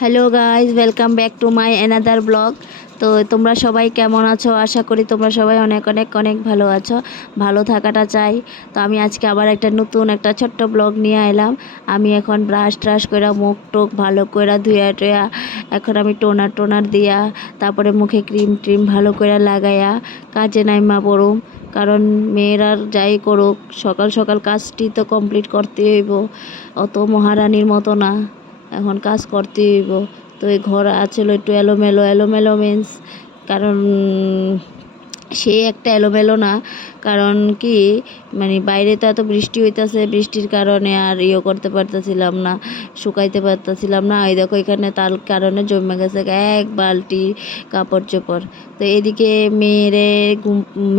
Hello guys, welcome back to my another blog. তো তোমরা সবাই কেমন আছো? আশা করি তোমরা সবাই অনেক অনেক অনেক ভালো আছো। ভালো থাকাটা চাই। তো আমি আজকে আবার একটা ছোট্ট ব্লগ নিয়ে এলাম। আমি এখন ব্রাশ ট্রাশ করে মুখ টুক ভালো করে ধুয়া টুয়া এখন আমি টোনার দিয়া তারপরে মুখে ক্রিম ট্রিম ভালো করে লাগাইয়া কাজে নাইমা পড়ুম। কারণ মেয়েরা যাই করুক সকাল সকাল কাজটি তো কমপ্লিট করতে হইব, অত মহারানীর মতো না, এখন কাজ করতে হইব। তো এই ঘর আছিল একটু এলোমেলো এলোমেলো মিন্স, কারণ সে একটা এলোমেলো না, কারণ কি মানে বাইরে তো এত বৃষ্টি হইতাছে, বৃষ্টির কারণে আর করতে পারতেছিলাম না, শুকাইতে পারতেছিলাম না। এই দেখো এখানে তার কারণে জমে গেছে এক বালতি কাপড় চোপড়। তো এদিকে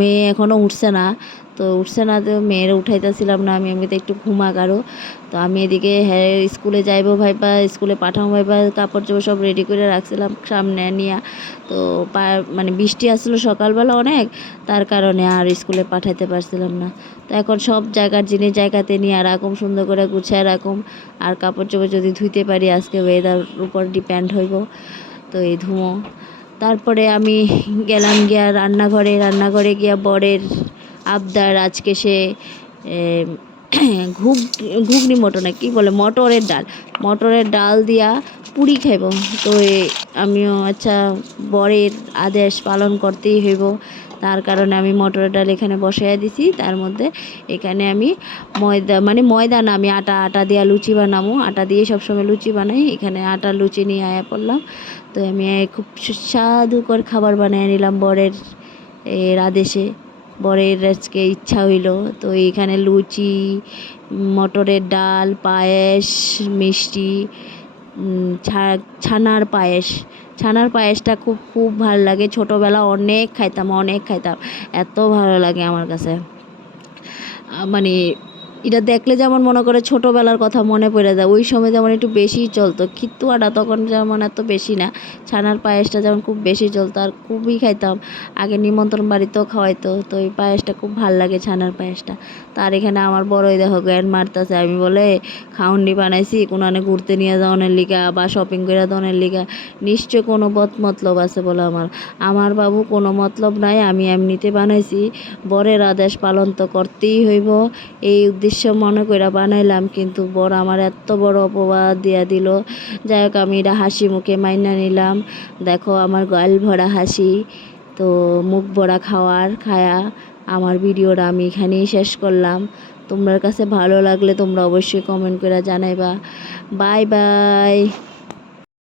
মেয়ে এখনও উঠছে না, তো মেয়েরা উঠাইতেছিলাম না, আমি এমনিতে একটু ঘুমাক আরও। তো আমি এদিকে স্কুলে যাইবো ভাইবা, স্কুলে পাঠাবো ভাইবা, কাপড় চোপড় সব রেডি করে রাখছিলাম সামনে নিয়ে। তো মানে বৃষ্টি আসছিলো সকালবেলা অনেক, তার কারণে আর স্কুলে পাঠাইতে পারছিলাম না। তো এখন সব জায়গার জিনিস জায়গাতে নিয়ে রাখুম, সুন্দর করে গুছিয়ে রাখুম। আর কাপড় চোপড় যদি ধুইতে পারি, আজকে ওয়েদার উপর ডিপেন্ড হইব, তো এই ধুমো। তারপরে আমি গেলাম গিয়া রান্নাঘরে গিয়া বরের আবদার, আজকে সে ঘুগনি মটর না কি বলে, মটরের ডাল দিয়া পুরি খাইব। তো আমিও আচ্ছা, বরের আদেশ পালন করতেই হইব, তার কারণে আমি মটরের ডাল এখানে বসাইয়া দিছি। তার মধ্যে এখানে আমি ময়দা না, আমি আটা দিয়া লুচি বানাবো, আটা দিয়ে সবসময় লুচি বানাই, এখানে আটার লুচি নিয়ে আয়া পড়লাম। তো আমি খুব সুস্বাদুকর খাবার বানিয়ে নিলাম বরের আদেশে। বরের আজকে ইচ্ছা হইল, তো এইখানে লুচি, মটরের ডাল, পায়েস, মিষ্টি, ছানার পায়েসটা খুব খুব ভালো লাগে। ছোটোবেলা অনেক খাইতাম, এত ভালো লাগে আমার কাছে। মানে এটা দেখলে যেমন মনে করে ছোটোবেলার কথা মনে পড়ে যায়। ওই সময় যেমন একটু বেশিই চলতো, খিত্তুয়াটা তখন যেমন এত বেশি না, ছানার পায়েসটা যেমন খুব বেশি চলতো আর খুবই খাইতাম। আগে নিমন্ত্রণ বাড়িতেও খাওয়াইতো, তো এই পায়েসটা খুব ভাল লাগে, ছানার পায়েসটা। তার এখানে আমার বড়ই দেখো গ্যান মারতেছে, আমি বলে খাউন্ডি বানাইছি কোনানে ঘুরতে নিয়ে যাওয়ানের লিগা বা শপিং করে দেওয়ানের লিগা, নিশ্চয় কোনো মতলব আছে বলে। আমার বাবু কোনো মতলব নাই, আমি এমনিতে বানাইছি, বরের আদেশ পালন তো করতেই হইব, এই উদ্দেশ্য মনে করে বানাইলাম। কিন্তু বর আমার এত বড় অপবাদ দিয়া দিল। যাই হোক, আমি এটা হাসি মুখে মাইনা নিলাম। দেখো আমার গাল ভরা হাসি, তো মুখ ভরা খায়া আমার ভিডিওটা আমি এখানেই শেষ করলাম। তোমার কাছে ভালো লাগলে তোমরা অবশ্যই কমেন্ট করে জানাইবা। Bye bye.